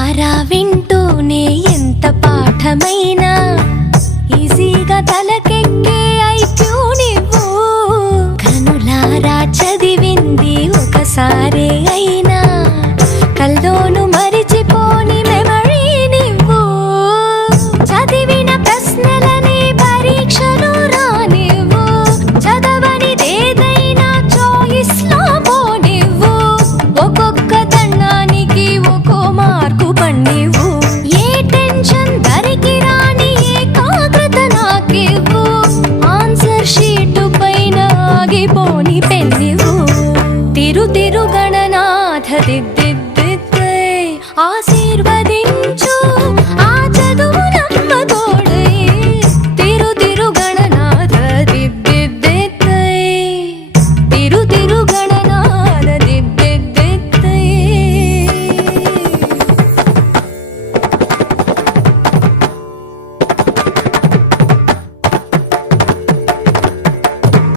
కనులారా వింటూనే ఎంత పాఠమైనా ఈజీగా తలకెక్కే ఐక్యూ నువ్వు. కనులారా చదివింది ఒకసారే అయినా కల్లోను మరిచిపోని మెమరీ నువ్వు. చదివిన ప్రశ్నలని పరీక్షలు రానివ్వు, చదవనిదేదైనా చాయిస్ లో పోనివ్వు. ఒక్కొక్క దండానికి ఒక్కో మార్కు పండివ్వు. ఏ టెన్షన్ దరికి రాని ఏకాగ్రత నాకివ్వు. ఆన్సర్ షీటు పైన ఆగిపోని పెన్నివ్వు. తిరు తిరు గణనాథ దిద్ద